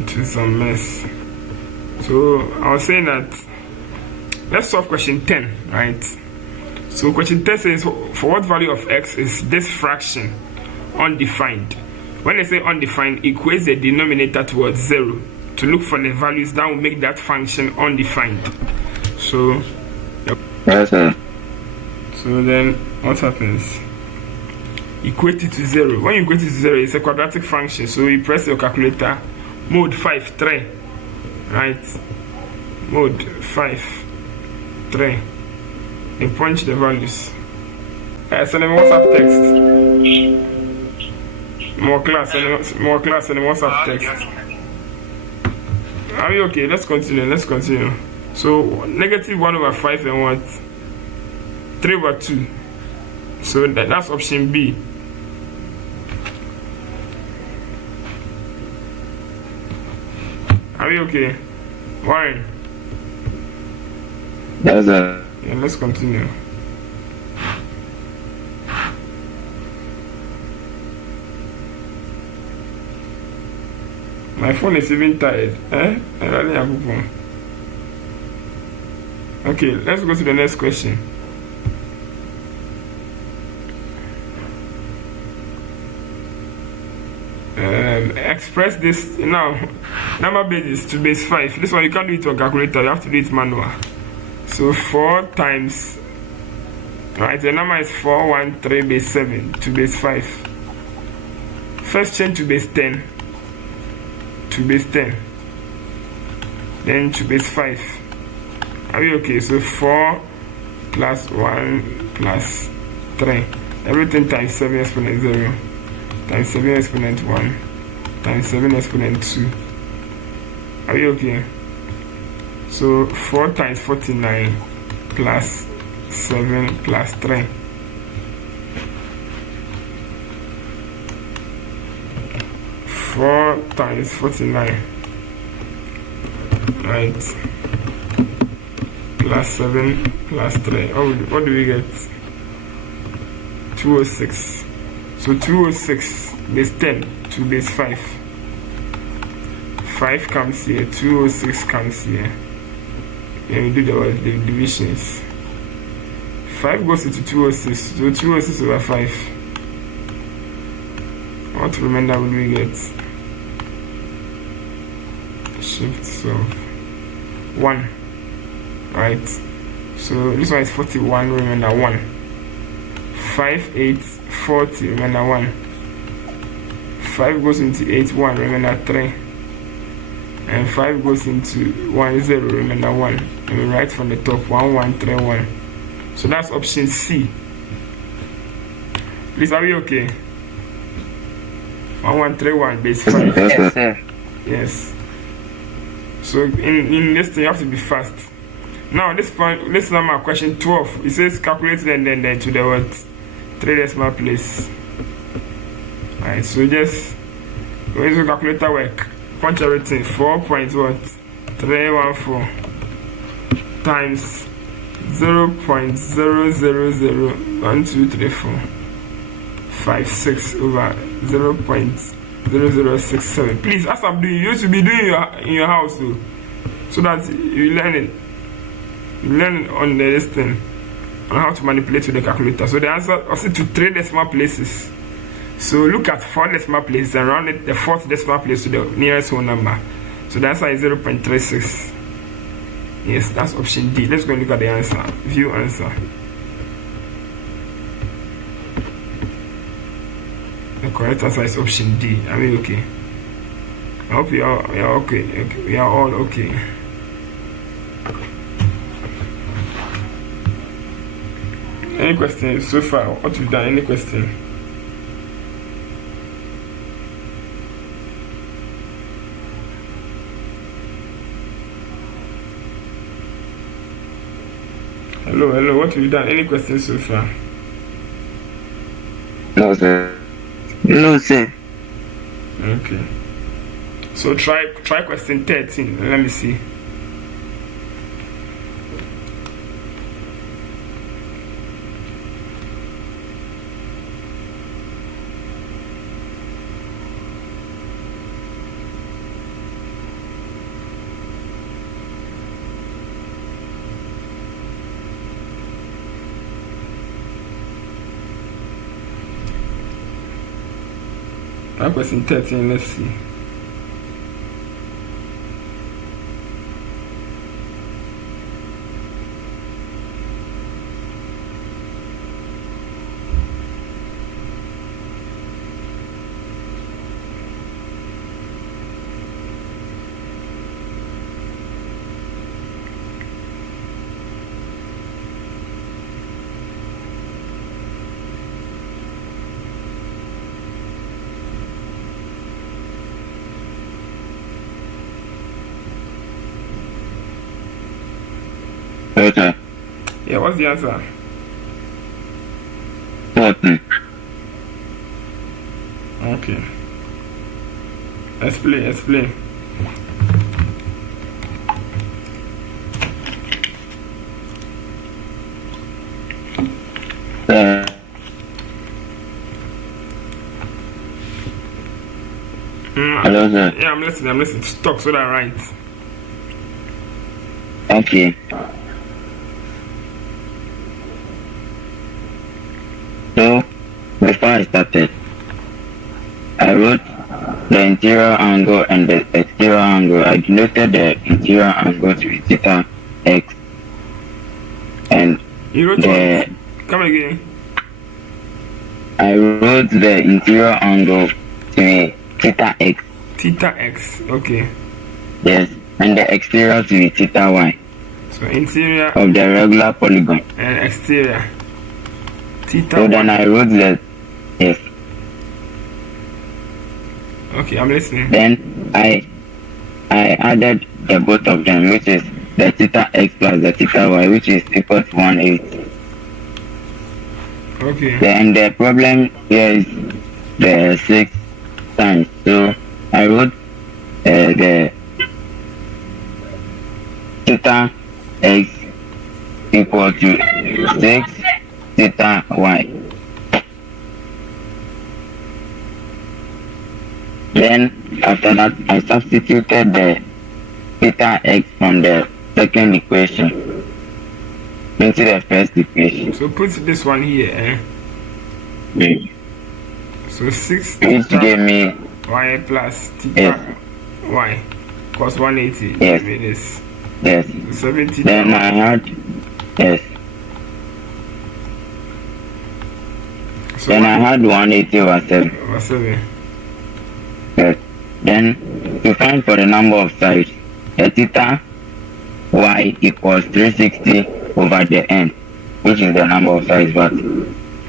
into some mess. So I was saying that let's solve question 10, right? So question 10 says, for what value of x is this fraction undefined? When they say undefined, equate the denominator towards 0 to look for the values that will make that function undefined. So, Yes, sir. So then what happens? Equate it to 0. When you equate it to 0, it's a quadratic function. So you press your calculator, mode 5, 3, right? Mode 5, 3. And punch the values. Send them WhatsApp text. More class and WhatsApp text. Are you okay? Let's continue. So negative 1 over 5 and what? 3 over 2. So that's option B. Are you okay? Warren? Yes, sir. Yeah, let's continue. My phone is even tired. Okay, let's go to the next question. Express this now. Number base is to base 5. This one you can't do it on calculator, you have to do it manual. So 4 times, right, the number is 413 base 7 to base 5. First change to base 10 to base 10, then to base 5. Are we okay? So 4 plus 1 plus 3, everything times 7 exponent 0 times 7 exponent 1 times 7 exponent 2. Are we okay? So 4 times 49 plus 7 plus 3. 4 times 49, right, plus 7 plus 3. Oh, what do we get? 206. So 206 base 10 to base 5. 5 comes here, 206 comes here. And we do the divisions. 5 goes into 206, so 206 over 5. What remainder will we get? Shift solve 1, right? So this one is 41, remainder 1. 5, 8, 40, remainder 1. 5 goes into 8, 1, remainder 3. And 5 goes into 1, 0, remainder 1. And we write from the top 1, 1, 3, 1. So that's option C. Please, are we okay? 1131 base 5. Yes, sir. Yes. So in this thing you have to be fast. Now this number question 12. It says calculate and then to the what? 3 decimal place. Alright, so just go into calculator work. Punch everything. 4.314 times 0.00012345 over 0.0067. Please, as I'm doing, you should be doing in your house too, so that you learn it. You learn on this thing on how to manipulate with the calculator. So the answer also to 3 decimal places. So look at 4 decimal places and round it the 4th decimal place to the nearest whole number. So the answer is 0.36. Yes, that's option D. Let's go and look at the answer. View answer. The correct answer is option D. Are we okay? I hope you are okay. We are all okay. Any questions so far? What we've done? Any question? Hello. What have you done? Any questions so far? No, sir. No, sir. Okay. So try question 13. Let me see. Now question 13, let's see. Okay. Yeah, what's the answer? 14. Okay. Explain. Hello, sir. Yeah, I'm listening. Talk so that right. Okay. So, before I started, I wrote the interior angle and the exterior angle. I denoted the interior angle to be theta x. And You wrote what? Come again. I wrote the interior angle to be theta x. Theta x, okay. Yes. And the exterior to be theta y. So interior of the regular polygon. And exterior. Theta so y. then I wrote that, yes. Okay, I'm listening. Then I added the both of them, which is the theta x plus the theta y, which is equal to 180. Okay. Then the problem here is the 6 times. So I wrote the theta x equal to 6 theta y. Then after that I substituted the theta x from the second equation into the first equation. So put this one here, eh? Mm. So 6 which gave me y plus theta y cos 180. Yes. This. Yes. So 70. Then I had yes. So Then I had 180 over 7. Over 7. Yes. Then to find for the number of sides, the theta y equals 360 over the n, which is the number of sides, but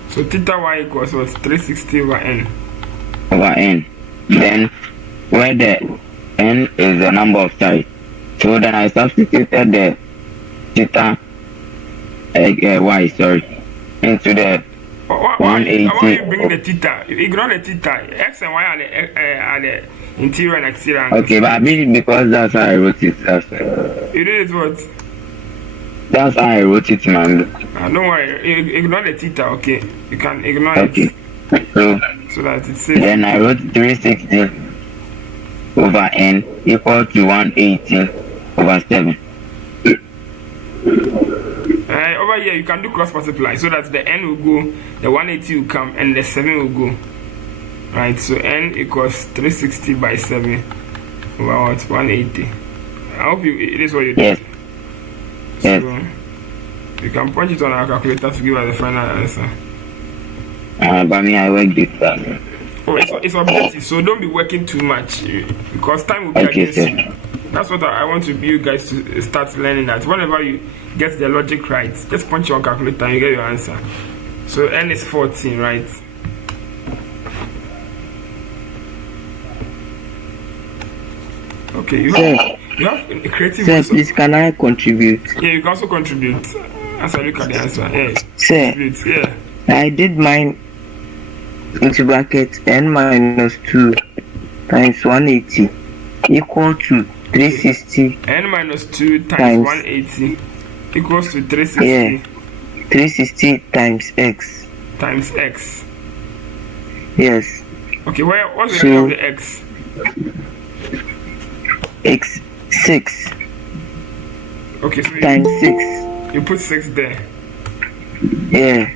so theta y equals what? 360 over n. Over n. Then where the n is the number of sides, so then I substituted the theta y into the Why 180. are you bringing the theta? Ignore the theta. X and y are the interior and exterior angles. Okay, but I mean it because that's how I wrote it. You did it what? That's how I wrote it, man. Don't worry. Ignore the theta, okay? You can ignore Okay. it. So that it says. Then I wrote 360 over n equal to 180 over 7. Over here, you can do cross multiply so that the n will go, the 180 will come, and the 7 will go. Right, so n equals 360 by 7 over what? 180. I hope it is what you did. Yes. So, Yes. you can punch it on our calculator to give us the final answer. But me, I worked it fast. Oh, it's objective, so don't be working too much because time will be Okay, against sir. you. That's what I want you guys to start learning that. Whenever you get the logic right, just punch your calculator and you get your answer. So n is 14, right? Okay, you have a creative Sir, ways of- please can I contribute? Yeah, you can also contribute as I look at the answer. Yeah. Sir, Contribute, yeah. I did mine into bracket n minus 2 times 180 equal to 360. N minus 2 times Times. 180 equals to 360 Yeah. 360 times x. times x. Yes. Okay, what's the So- name of the x? X 6 Okay, so times 6. you put 6 there. Yeah.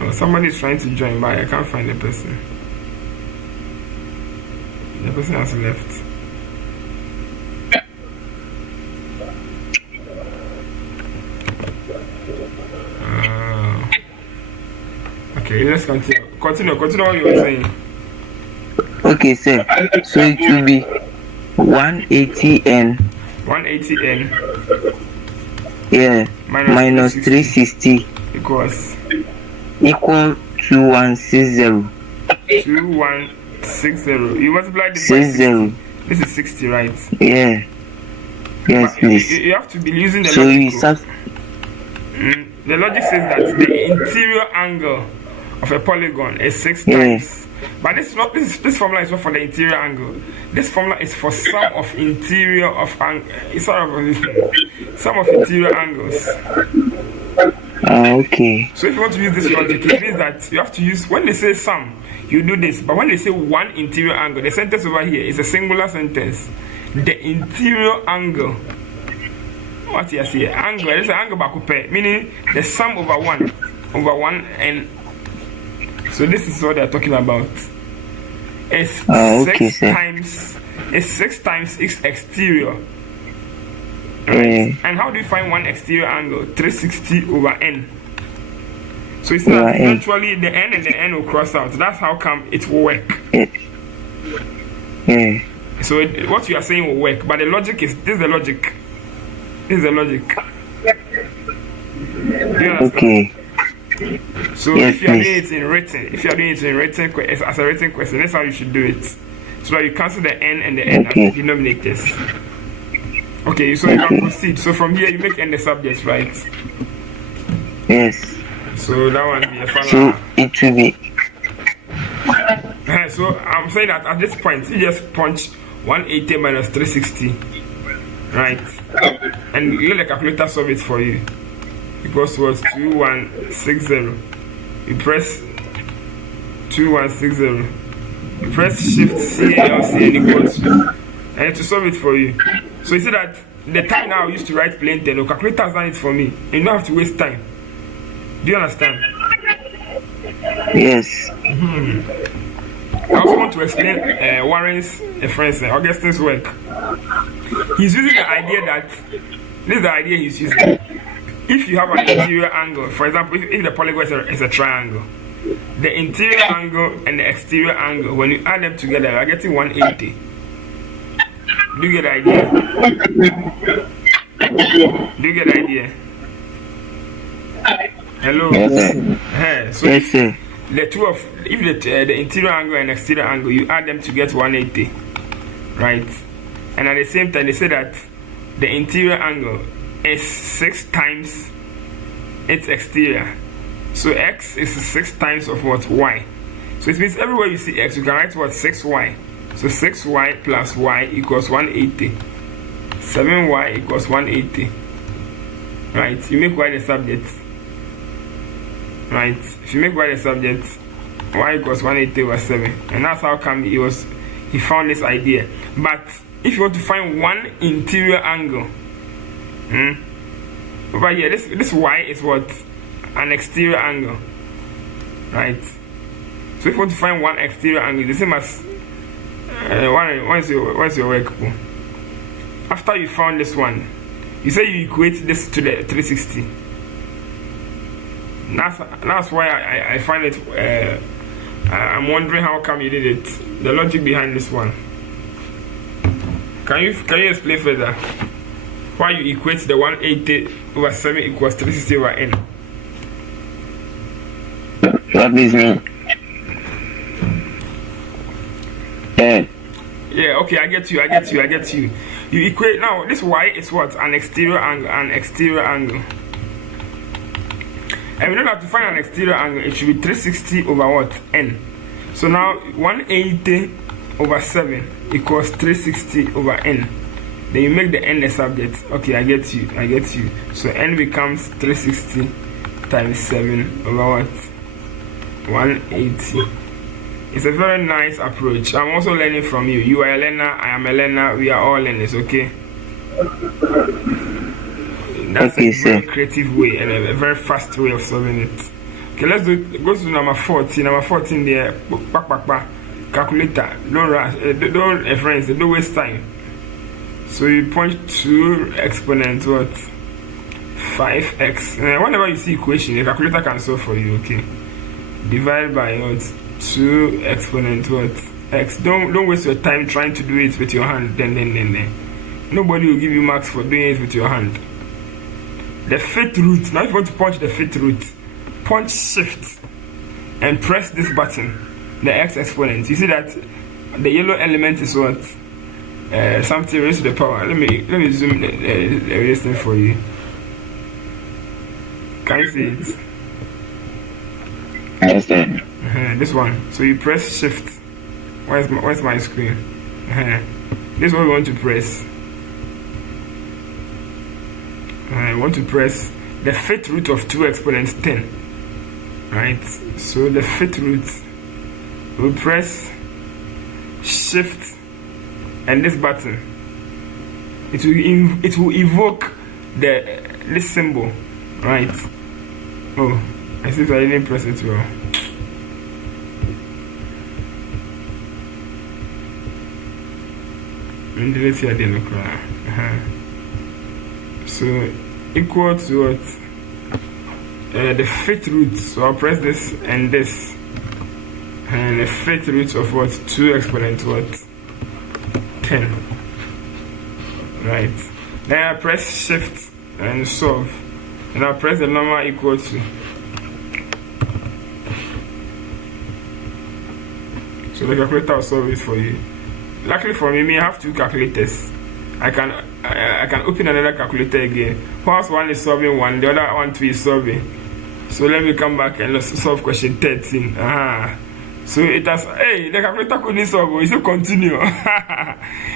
Oh, somebody is trying to join, but I can't find the person. The person has left. Okay, let's continue. Continue what you were saying. Okay, sir. So it will be 180n. 180n. Yeah. Minus 360 equals 2160. 2160. You multiply this by 60. This is 60, right? Yeah. Yes, please. You have to be using the so logic. The logic says that the interior angle of a polygon is 6 times. But this formula is not for the interior angle. This formula is for sum of interior of sum of interior angles. Okay. So if you want to use this logic, it means that you have to use, when they say sum, you do this. But when they say one interior angle, the sentence over here is a singular sentence. The interior angle. What you see? Angle. There's an angle back, meaning the sum over one, and so this is what they're talking about. It's 6 times. It's 6 times its exterior. Right? And how do you find one exterior angle? 360 over n. So it's that eventually the n and the n will cross out. That's how come it will work. So what you are saying will work, but the logic is this. Is the logic. This is the logic. Okay. So if you are doing it in written, as a written question, that's how you should do it. So that you cancel the n and the n as denominators. Okay, so you can proceed. So from here you make n the subject, right? Yes. So that one be a final. So it will be. So I'm saying that at this point you just punch 180 minus 360, right? And let the calculator solve it for you. Equals what? 2160. You press 2160. You press shift C and equals, and to solve it for you. So you see that the time now I used to write plain 10, the calculator has done it for me. And you don't have to waste time. Do you understand? Yes. I also want to explain Warren's, Augustine's work. He's using the idea that this is the idea he's using. If you have an interior angle, for example, if the polygon is a triangle, the interior angle and the exterior angle, when you add them together, you are getting 180. Do you get the idea? Do you get the idea? Hello? Yes, so yes, sir. The two of, if the interior angle and exterior angle, you add them to get 180, right? And at the same time, they say that the interior angle is 6 times its exterior. So x is 6 times of what? Y. So it means everywhere you see x, you can write what? 6y. So 6y plus y equals 180. 7y equals 180. Right? You make y the subject. Right? If you make y the subject, y equals 180 over 7. And that's how come he found this idea. But if you want to find one interior angle, over here, this y is what? An exterior angle. Right? So if you want to find one exterior angle, the same as what's your work? After you found this one, you say you equate this to the 360. That's why I find it. I'm wondering how come you did it. The logic behind this one. Can you explain further why you equate the 180 over 7 equals 360 over n? What does this mean? Yeah, okay, I get you. You equate, now this y is what? An exterior angle, And we know that to find an exterior angle, it should be 360 over what? N. So now 180 over 7 equals 360 over n. Then you make the n the subject. Okay, I get you. So n becomes 360 times 7 over what? 180. It's a very nice approach. I'm also learning from you. You are a learner, I am a learner, we are all learners, okay? That's a very creative way and a very fast way of solving it. Okay, go to number 14. Number 14 there, calculator. Don't rush, don't friends, don't waste time. So you punch 2 exponent what? 5x. Whenever you see equation, the calculator can solve for you. Okay, divide by what? 2 exponent what? X. Don't waste your time trying to do it with your hand. Then. Nobody will give you marks for doing it with your hand. The fifth root. Now if you want to punch the fifth root, punch shift and press this button, the x exponent. You see that the yellow element is what? Something raised to the power. Let me zoom this thing for you. Can you see it? Yes, sir. This one. So you press shift. Where's my screen? This is what we want to press. I want to press the fifth root of 2 exponents 10. Right? So the fifth root, we'll press shift and this button. It will evoke this symbol. Right? Oh, I see if I didn't press it well. And let's see again. So equal to what? The fifth root. So I'll press this and this, and the fifth root of what? 2 exponent what? 10. Right. Then I press shift and solve, and I'll press the number equal to. So the calculator will solve it for you. Luckily for me, I have 2 calculators. I can open another calculator again. Whilst one is solving one, the other one too is solving. So let me come back and let's solve question 13. So it has, hey, the calculator couldn't solve, it should continue.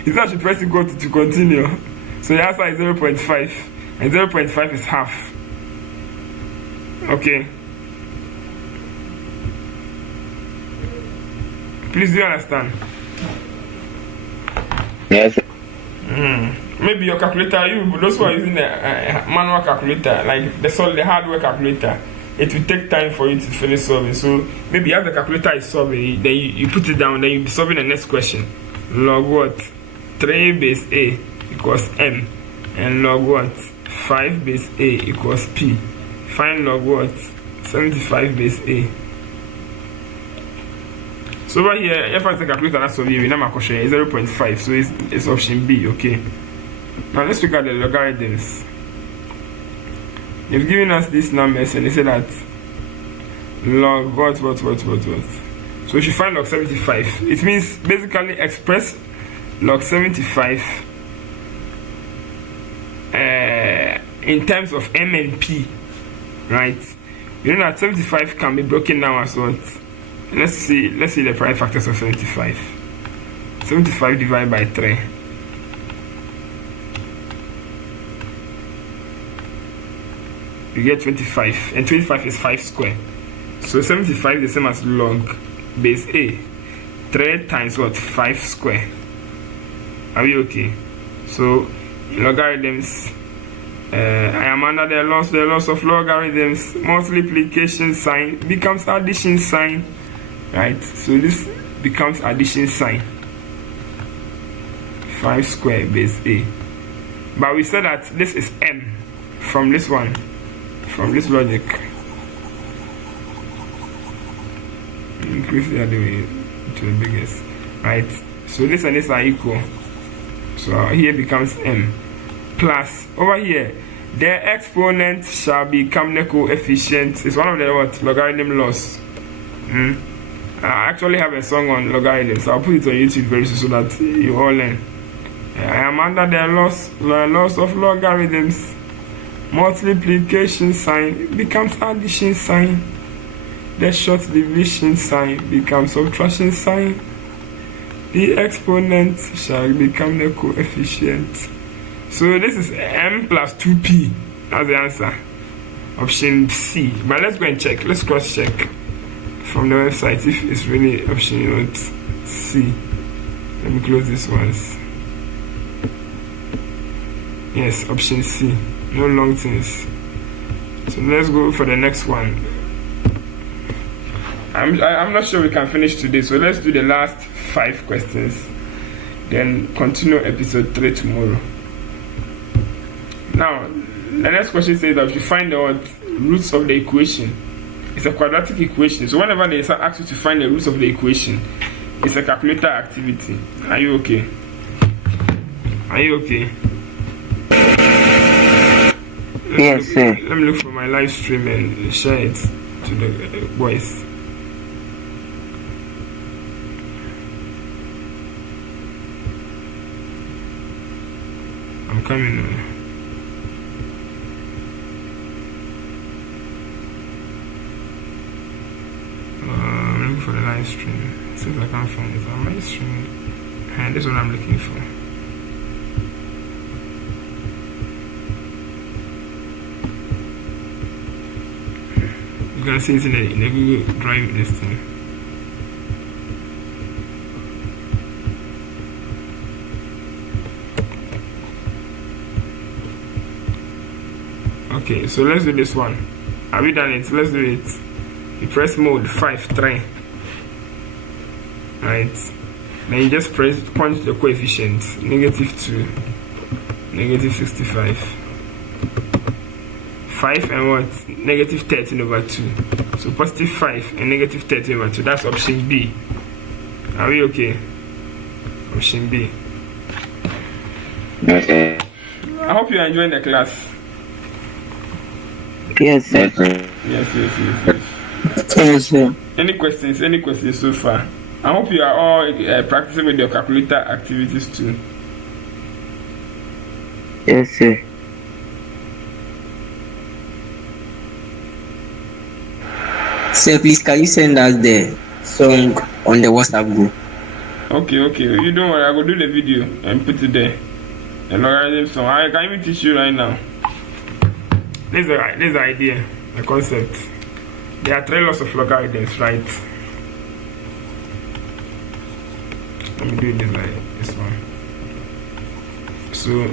It's not to press equal to continue. So the answer is 0.5, and 0.5 is half. Okay. Please, do you understand? Yes. Maybe your calculator, those who are using the manual calculator, like the hardware calculator, it will take time for you to finish solving. So maybe as the calculator is solving, then you put it down, then you'll be solving the next question. Log what? 3 base A equals M. And log what? 5 base A equals P. Find log what? 75 base A. So over here, if I take a calculator, that's what we know my question is 0.5. So it's option B, okay? Now let's look at the logarithms. They've given us these numbers and they say that log what. So we should find log 75. It means basically express log 75 in terms of M and P, right? You know that 75 can be broken down as what? Let's see the prime factors of 75. 75 divided by 3. You get 25, and 25 is 5 square. So 75 is the same as log base A. 3 times what? 5 square. Are we okay? So in logarithms, I am under the laws of logarithms. Multiplication sign becomes addition sign. Right, so this becomes addition sign. 5 square base A. But we said that this is M from this one, from this logic. Increase the other way to the biggest. Right, so this and this are equal. So here becomes M. Plus, over here, the exponent shall become the coefficient. It's one of the what? Logarithm laws. I actually have a song on logarithms, so I'll put it on YouTube very soon so that you all learn. I am under the laws of logarithms. Multiplication sign becomes addition sign. The short division sign becomes subtraction sign. The exponent shall become the coefficient. So this is M plus 2P. That's the answer. Option C. But let's go and check. Let's cross check from the website if it's really option C. Let me close this ones. Yes, option C. No long things. So let's go for the next one. I'm not sure we can finish today, so let's do the last 5 questions, then continue episode 3 tomorrow. Now, the next question says that you find the roots of the equation. It's a quadratic equation, so whenever they ask you to find the roots of the equation, it's a calculator activity. Are you okay? Are you okay? Yes, sir. Let me look for my live stream and share it to the boys. I'm coming now. I'm looking for the live stream. Since I can't find it, I'm live streaming. And this is what I'm looking for. You can see it in the Google Drive this thing. Okay, so let's do this one. Have we done it? Let's do it. You press mode 5, try. Right. Then you just punch the coefficients. -2, -65. 5 and what? -13/2. So +5 and -13/2. That's option B. Are we okay? Option B. Okay. I hope you are enjoying the class. Yes, sir. Yes. Yes, sir. Any questions? Any questions so far? I hope you are all practicing with your calculator activities too. Yes, sir. Sir, please, can you send us the song on the WhatsApp group? Okay. You don't worry. I will do the video and put it there. The logarithm song. I can even teach you right now. This is the idea, the concept. There are 3 laws of logarithms, right? Let me do this like this one. So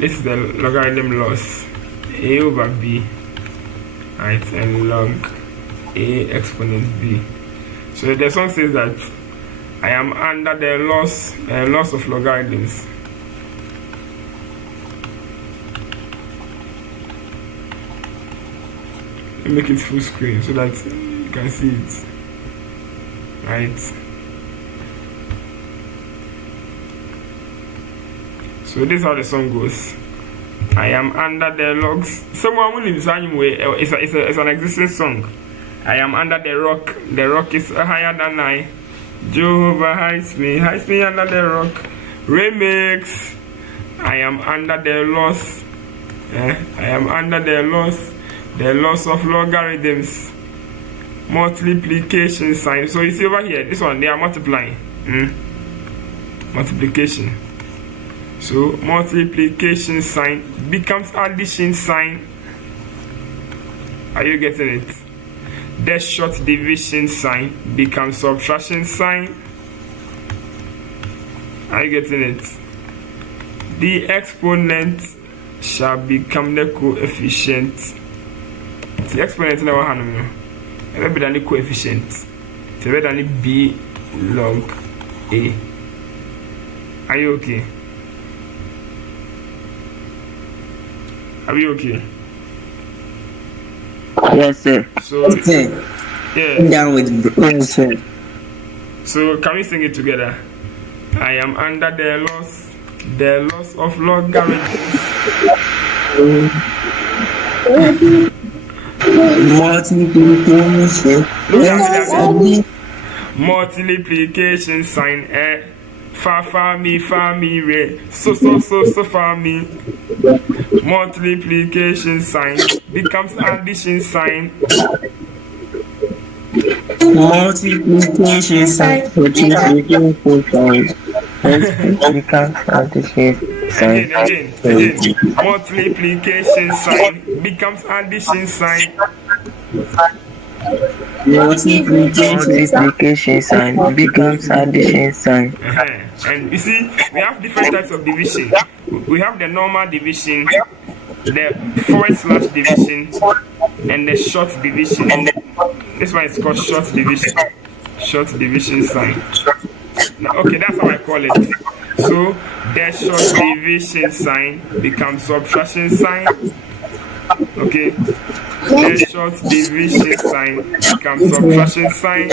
this is the logarithm laws. A over B, right, and log A exponent B. So the song says that I am under the laws of logarithms. Make it full screen so that you can see it, right? So this is how the song goes. I am under the logs. Someone will leave anyway. It's an existing song. I am under the rock. The rock is higher than I. Jehovah hides me under the rock. Remix. I am under the laws. I am under the laws. The laws of logarithms. Multiplication sign. So you see over here, this one, they are multiplying. Multiplication. So multiplication sign becomes addition sign. Are you getting it? The short division sign becomes subtraction sign. Are you getting it? The exponent shall become the coefficient. The exponent in our hand, better than the coefficient. It's better than the B log A. Are you okay? Are you okay? Yes, sir. So yeah. Down with yes, sir. So can we sing it together? I am under the laws of logarithms. Multiplication sign fa mi re so fa mi. Multiplication sign becomes addition sign. Multiplication sign becomes addition sign. Again. Multiplication sign becomes addition sign. Multiplication sign becomes addition sign. And you see, we have different types of division. We have the normal division, the forward slash division, and the short division. This one is called short division. Short division sign. Now, okay, that's how I call it. So the short division sign becomes subtraction sign. Okay. The short division sign becomes subtraction sign.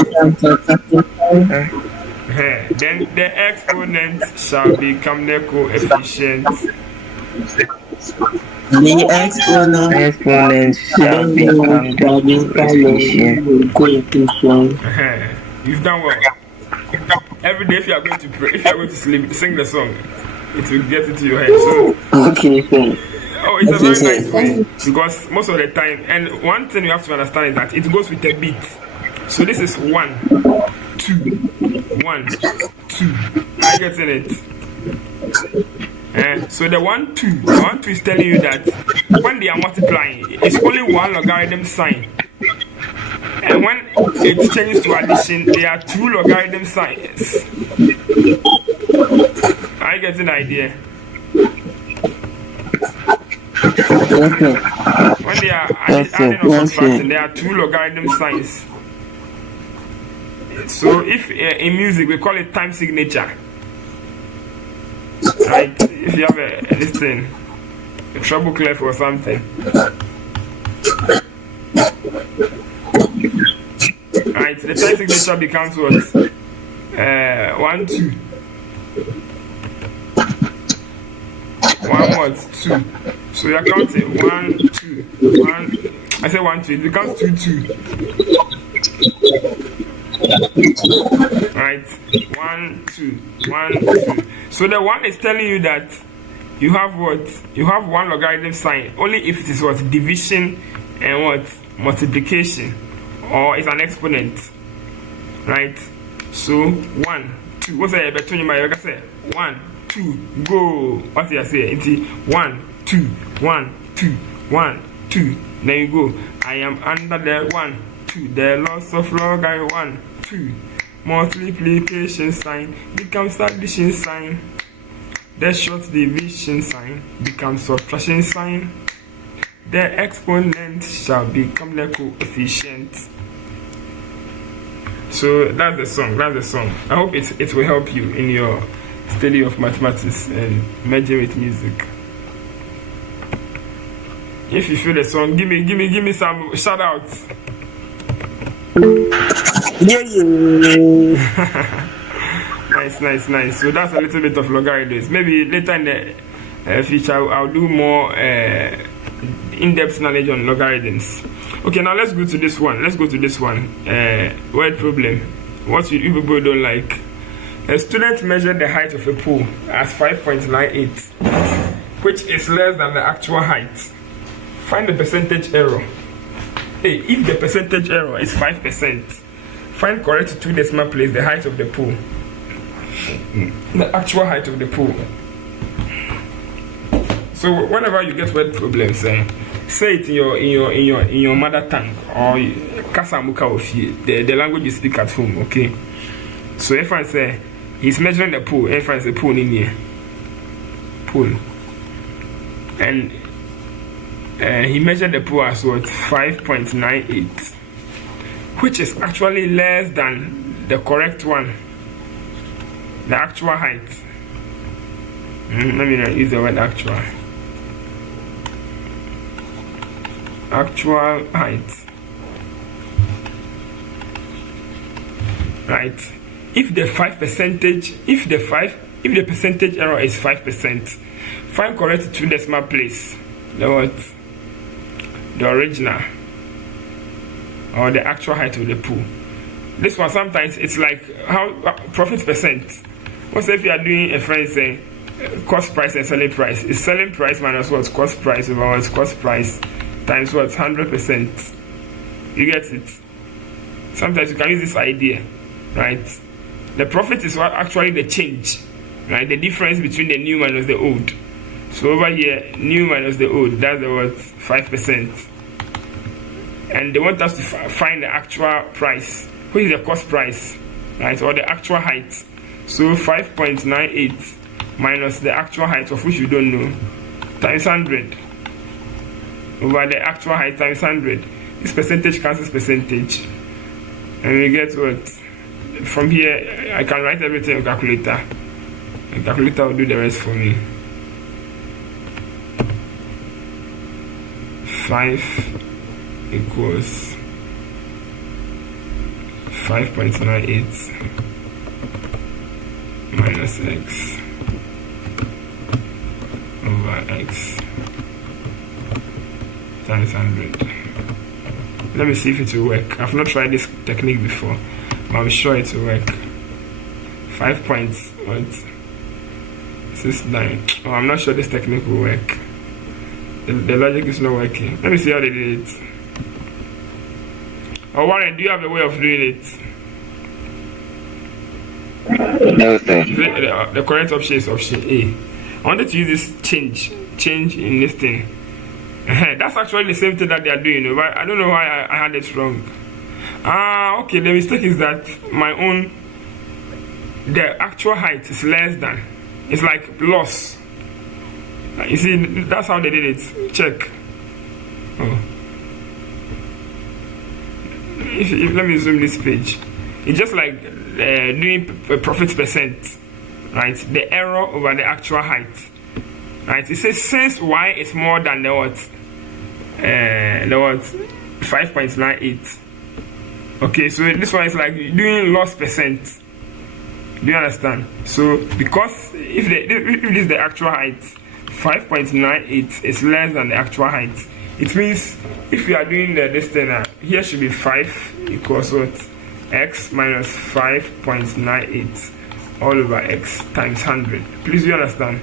Then the exponent shall become the coefficient. The exponent shall become the coefficient. You've done well. Every day, if you are going to pray, if you are going to sleep, sing the song. It will get into your head. So, okay. oh, it's a very nice way because most of the time, and one thing you have to understand is that it goes with a beat. So this is 1, 2, 1, 2. I get in it. So the 1, 2, the 1, 2 is telling you that when they are multiplying, it's only one logarithm sign. And when it changes to addition, there are 2 logarithm signs. I get an idea. When they are adding or subtracting, there are 2 logarithm signs. So if in music we call it time signature, right? If you have this thing, a treble clef or something, right? The time signature becomes what? 1, 2. 1 what? 2. So you're counting 1, 2, 1. I say 1, 2. It becomes 2, 2. Right? 1, 2, 1, 2. So the 1 is telling you that you have what? You have one logarithm sign only if it is what? Division and what? Multiplication, or it's an exponent. Right? So 1, 2. What's that? Between my yoga say 1, 2, go. What do you say? It's 1, 2, 1, 2, 1, 2. Then you go. I am under the 1, 2. The loss of log I 1, 2. Multiplication sign becomes addition sign. The short division sign becomes subtraction sign. The exponent shall become the coefficient. So that's the song. That's the song. I hope it will help you in your study of mathematics and merging with music. If you feel the song, give me some shout outs. Nice. So that's a little bit of logarithms. Maybe later in the future I'll do more in-depth knowledge on logarithms. Okay, now let's go to this one. Word problem. What you people don't like. A student measured the height of a pool as 5.98, which is less than the actual height. Find the percentage error. Hey, if the percentage error is 5%, find correct 2 decimal place the height of the pool. The actual height of the pool. So whenever you get word problems, say it in your mother tongue or kasamuka of the language you speak at home. Okay. So if I say he's measuring the pool, if I say pool in here, pool, and he measured the pool as what? 5.98, which is actually less than the correct one, the actual height. Let me not use the word actual. Actual height. Right. If the percentage error is 5%, find correct 2 decimal place. The what? The original or the actual height of the pool. This one sometimes it's like how profit percent. What's if you are doing a friend saying cost price and selling price? Is selling price minus what's cost price over what's cost price times what's 100%. You get it? Sometimes you can use this idea, right? The profit is what actually the change, right? The difference between the new minus the old. So over here, new minus the old, that's the what? 5%. And they want us to find the actual price. What is the cost price, right? Or the actual height. So 5.98 minus the actual height, of which you don't know, times 100 over the actual height times 100. This percentage cancels percentage. And we get what? From here, I can write everything on calculator. The calculator will do the rest for me. 5 equals 5.98 minus x over x times 100. Let me see if it will work. I've not tried this technique before, but I'm sure it will work. 5.69. Oh, I'm not sure this technique will work. The logic is not working. Let me see how they did it. Oh, Warren, do you have a way of doing it? No, sir. The correct option is option A. I wanted to use this change in this thing. That's actually the same thing that they are doing, but I don't know why I had it wrong. Okay, the mistake is that the actual height is less than. It's like loss. You see, that's how they did it. Check. Oh. Let me zoom this page. It's just like doing a profit percent, right? The error over the actual height, right? It says since y is more than the what? 5.98. Okay, so this one is like doing loss percent. Do you understand? So because if this is the actual height, 5.98 is less than the actual height. It means if you are doing this thing, here should be 5 equals what? X minus 5.98 all over x times 100. Please, do you understand?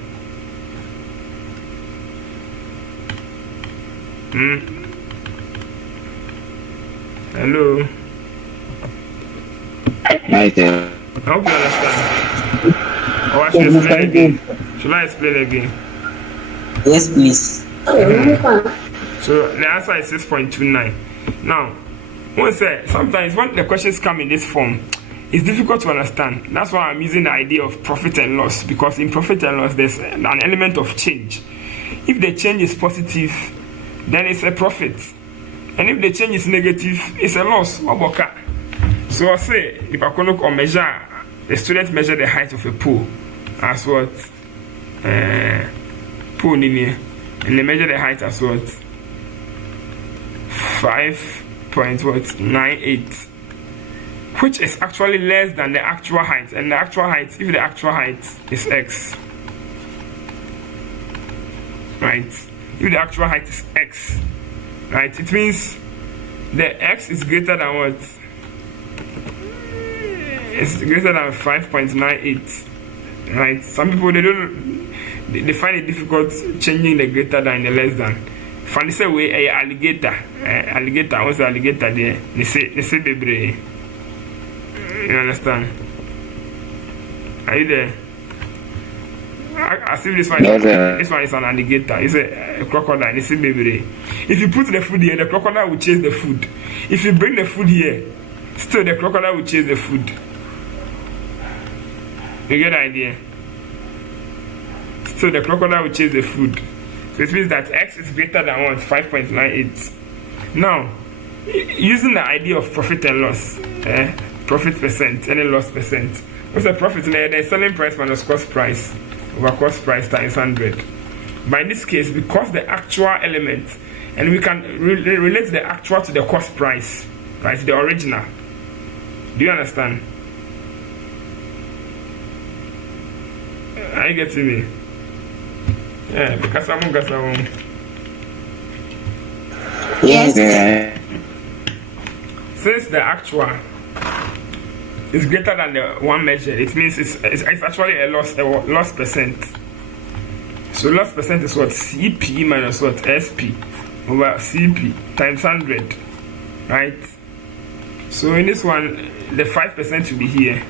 Hello? Right there. I hope you understand. Or I should explain again. Should I explain again? Yes, please. So the answer is 6.29. Now, sometimes when the questions come in this form, it's difficult to understand. That's why I'm using the idea of profit and loss, because in profit and loss there's an element of change. If the change is positive, then it's a profit, and if the change is negative, it's a loss. So I say, if I can look or measure, the student measure the height of a pool as what? Pool in here, and they measure the height as what? 5.98, which is actually less than the actual height. And the actual height, if the actual height is x, right? If the actual height is x, right, it means the x is greater than what? It's greater than 5.98, right? Some people they find it difficult changing the greater than the less than. From the same way, alligator, what's the alligator there? They say baby. You understand? Are you there? I see this one. This one is an alligator. It's a crocodile. They say baby. If you put the food here, the crocodile will chase the food. If you bring the food here, still the crocodile will chase the food. You get the idea? Still the crocodile will chase the food. So it means that x is greater than what? 5.98. Now, using the idea of profit and loss, profit percent and loss percent. What's the profit? The selling price minus cost price over cost price times 100. But in this case, because the actual element, and we can relate the actual to the cost price, right? The original. Do you understand? Are you getting me? Yeah, because I'm Yes. Since the actual is greater than the one measured, it means it's actually a loss percent. So loss percent is what? CP minus what? SP over CP times 100, right? So in this one, the 5% will be here,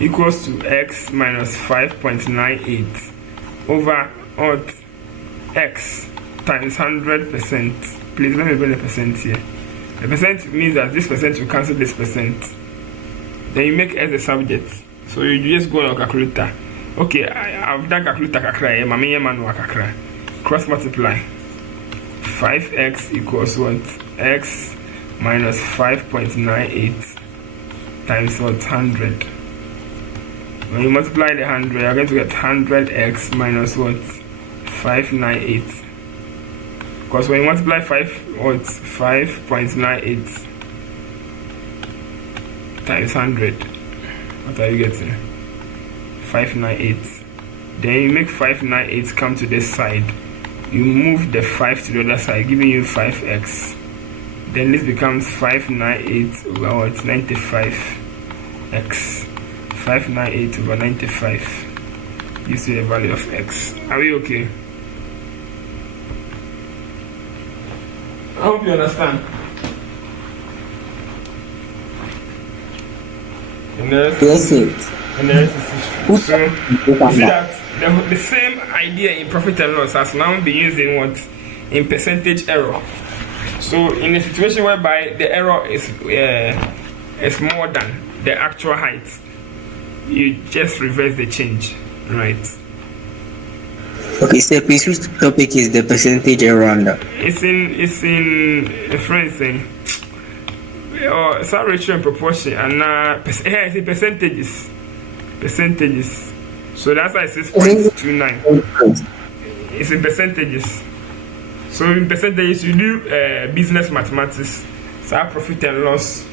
equals to x minus 5.98 over what? X times 100%. Please let me bring the percent here. The percent means that this percent will cancel this percent. Then you make x the subject. So you just go on your calculator. Okay, I've done calculator kakra. Mami manual kakra. Cross multiply. 5x equals what? X minus 5.98 times what? 100. When you multiply the 100, you're going to get 100x minus what? 598. Because when you multiply 5.98 times 100, what are you getting? 598. Then you make 598 come to this side. You move the 5 to the other side, giving you 5x. Then this becomes 598 over what? 95x. 598 over 95 gives you the value of x. Are we okay? I hope you understand. And the rest is history. So you see that the same idea in profit and loss has now been used in what? In percentage error. So in a situation whereby the error is more than the actual height, you just reverse the change, right? Okay, so please, which topic is the percentage error under? It's in a phrase saying it's a ratio and proportion, and it's in percentages. So that's why it says 0.29. It's in percentages. So in percentages, you do business mathematics, so profit and loss,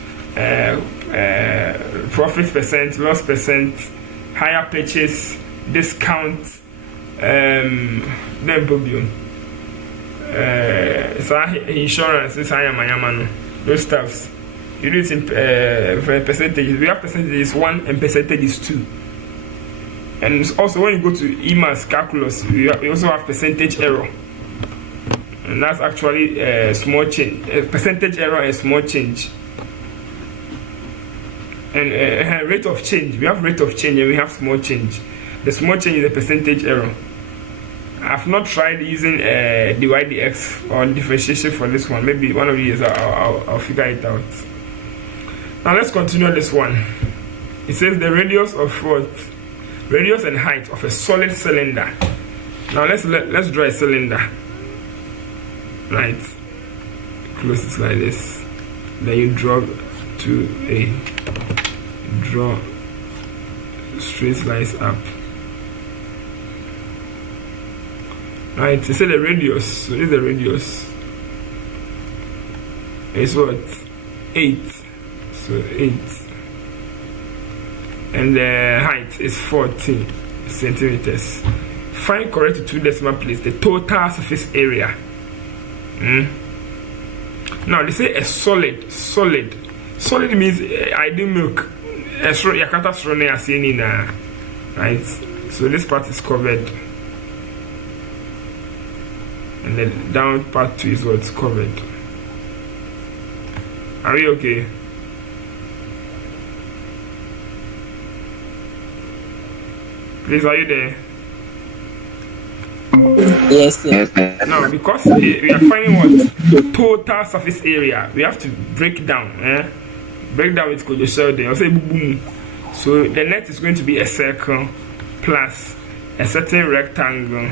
profit percent, loss percent, higher purchase, discount, then problem. So insurance, this those stuffs. You do it in percentages. We have percentages 1 and percentages 2. And also when you go to EMAS calculus, we also have percentage error. And that's actually small change. Percentage error is small change. And rate of change. We have rate of change and we have small change. The small change is a percentage error. I've not tried using dy dx or differentiation for this one. Maybe one of the years I'll figure it out. Now let's continue this one. It says the radius of what? Radius and height of a solid cylinder. Now let's draw a cylinder. Right. Close it like this. Then you draw straight lines up. Right, you say the radius. So this is the radius. It's what? 8. So 8. And the height is 14 centimeters. Find correct to 2 decimal place the total surface area. Now they say a solid. Solid means I do milk. Right? So this part is covered. And the down part 2 is what's covered. Are we okay? Please, are you there? Yes. Now, because we are finding what? Total surface area, we have to break down. Break down with Kojo there. I'll say boom. So the net is going to be a circle plus a certain rectangle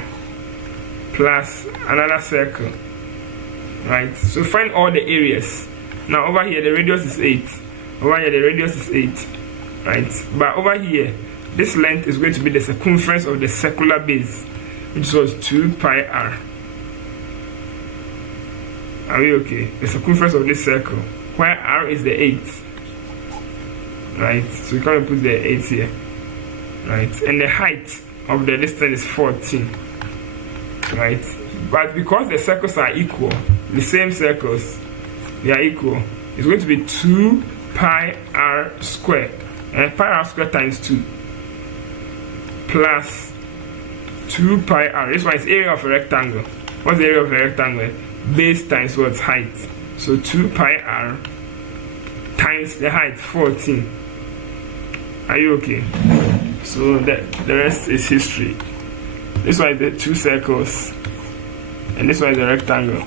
plus another circle. Right? So find all the areas. Now over here the radius is 8. Over here the radius is 8. Right? But over here, this length is going to be the circumference of the circular base, which was 2 pi r. Are we okay? The circumference of this circle, where r is the 8. Right? So we can put the 8 here. Right? And the height of the distance is 14. Right? But because the circles are equal, the same circles, they are equal, it's going to be 2 pi r squared. And pi r squared times 2 plus 2 pi r. This one is area of a rectangle. What's the area of a rectangle? Base times what's height. So 2 pi r times the height, 14. Are you okay? So the rest is history. This one is the 2 circles, and this one is the rectangle.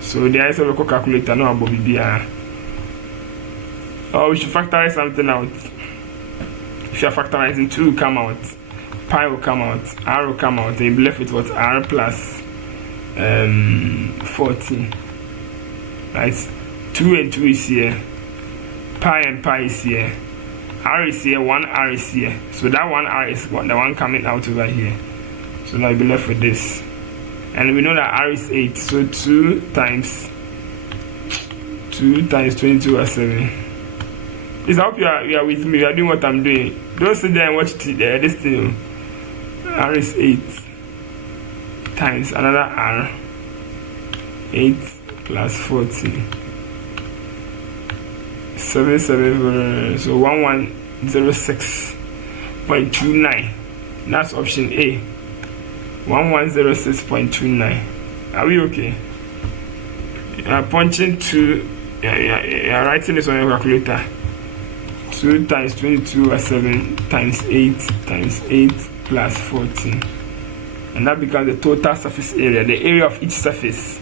So the answer of the calculator no about BBR. Or we should factorize something out. If you are factorizing, 2 will come out, pi will come out, r will come out, and you'll be left with what? R plus 14. Right? 2 2 and 2 is here. Pi and pi is here. R is here, 1 R is here. So that 1 R is the one coming out over here. So now you'll be left with this. And we know that R is 8. So 2 times 22 or 7. Please, I hope you are with me. You are doing what I'm doing. Don't sit there and watch this thing. R is 8 times another R. 8 plus 14. 7, so 1106.29. That's option A. 1106.29. Are we okay? You are punching 2. You are writing this on your calculator. 2 times 22 or 7 times 8 times 8 plus 14. And that becomes the total surface area, the area of each surface.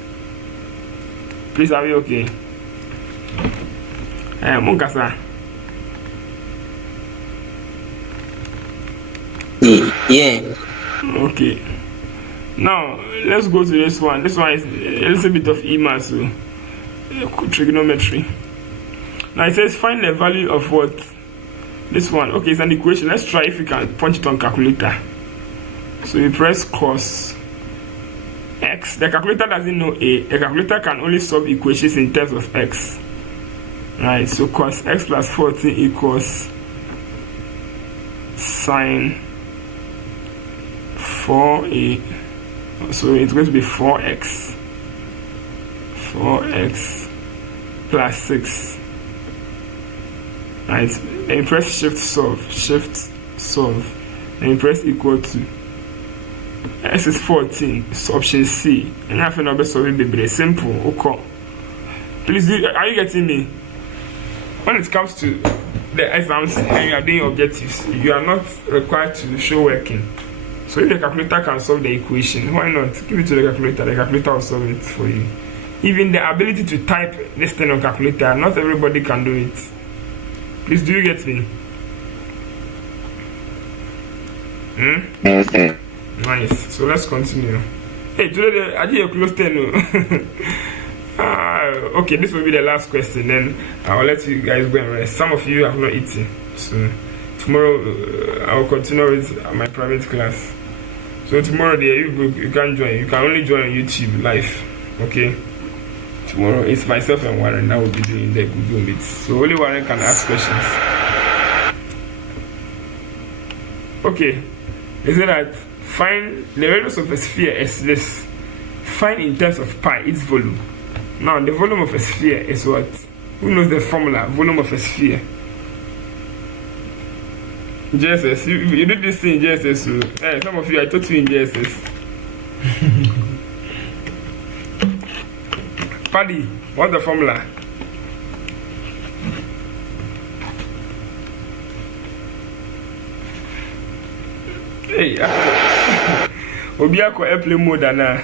Please, are we okay? Munkasa. Yeah. Okay. Now let's go to this one. This one is a little bit of EMA, so trigonometry. Now it says find the value of what? This one. Okay, it's an equation. Let's try if we can punch it on calculator. So you press cos x. The calculator doesn't know a. The calculator can only solve equations in terms of x. Right, so cos x plus 14 equals sine 4a. So it's going to be 4x plus 6. Right, then you press shift solve, then you press equal to. X is 14, so option C. And half an hour solving be simple. Okay. Please, are you getting me? When it comes to the exams and you are doing objectives, you are not required to show working. So if the calculator can solve the equation, why not? Give it to the calculator will solve it for you. Even the ability to type this thing on calculator, not everybody can do it. Please, do you get me? Yes, sir. Nice. So let's continue. Hey, today I did a close 10. Okay, this will be the last question. Then I'll let you guys go and rest. Some of you have not eaten, so tomorrow I will continue with my private class. So tomorrow, there you can join. You can only join on YouTube live. Okay. Tomorrow it's myself and Warren that will be doing the Google Meet. So only Warren can ask questions. Okay. Is it that find the radius of a sphere is this? Find in terms of pi its volume. Now the volume of a sphere is what? Who knows the formula? Volume of a sphere. JSS. You did this thing in JSS. So, some of you I taught you in JSS. Paddy, what's the formula? Hey, Obiako airplane mode now.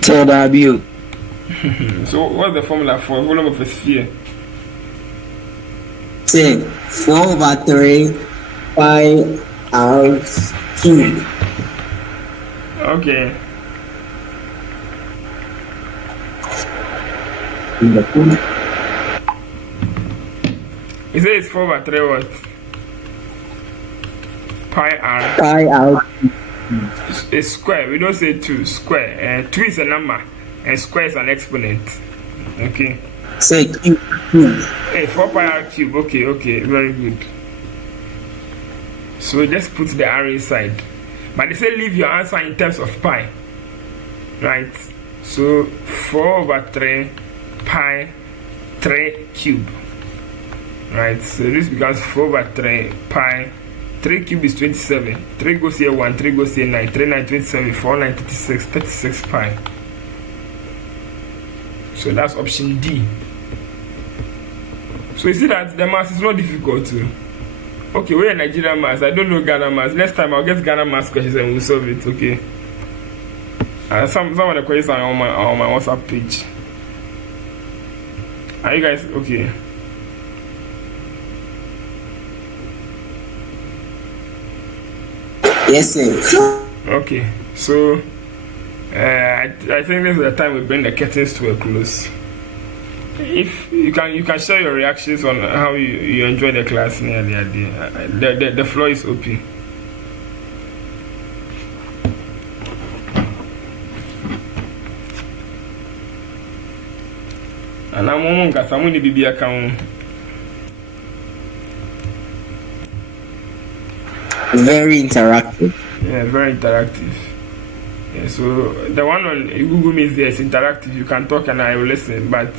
So that you. So what's the formula for volume of a sphere? Say 4/3 pi r cube. Okay. You say it's 4/3 what? Pi r. Pi r. It's square. We don't say 2. Square. 2 is a number, and square is an exponent. Okay. Say cube. Hey, 4 pi r cube. Okay. Very good. So just put the r inside. But they say leave your answer in terms of pi. Right? So 4/3 pi 3 cube. Right? So this becomes 4/3 pi. 3 cube is 27. 3 goes here 1, 3 goes here 9. 3 9 27, 4 9 36, 36 pi. So that's option D. So you see that the math is not difficult too. Okay, we're Nigerian maths. I don't know Ghana maths. Next time I'll get Ghana maths questions and we'll solve it. Okay. Some of the questions are on my WhatsApp page. Are you guys okay? Yes, sir. Okay. So I think this is the time we bring the curtains to a close. If you can share your reactions on how you enjoy the class near the idea. The floor is open. And I'm on Kasamuni BB account. Very interactive. Yeah, very interactive. Yeah, so the one on Google Meet there is interactive. You can talk and I will listen. But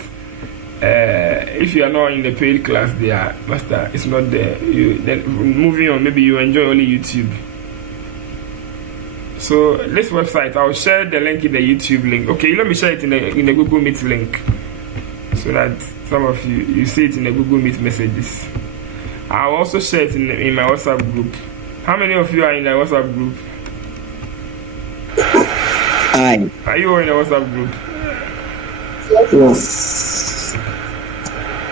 if you are not in the paid class, there, master, it's not there. Then moving on, maybe you enjoy only YouTube. So this website, I'll share the link in the YouTube link. Okay, let me share it in the Google Meet link, so that some of you see it in the Google Meet messages. I'll also share it in my WhatsApp group. How many of you are in the WhatsApp group? Hi. Are you all in the WhatsApp group? Yes.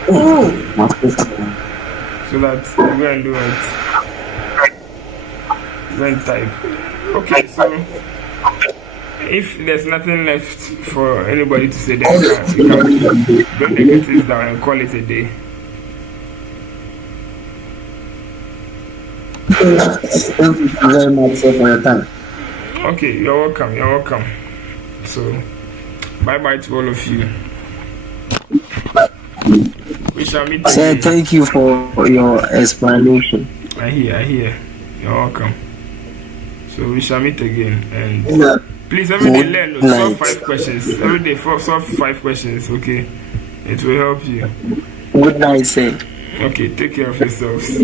Oh. So that you go and do it. Then type. Okay, so if there's nothing left for anybody to say, then you can bring the curtains down and call it a day. Thank you very much for your time. Okay, you're welcome. You're welcome. So, bye bye to all of you. We shall meet Sir, again. thank you for your explanation. I hear. You're welcome. So we shall meet again. And please, every day learn. Solve 5 questions. Every day solve 5 questions. Okay, it will help you. Good night, sir. Okay, take care of yourselves.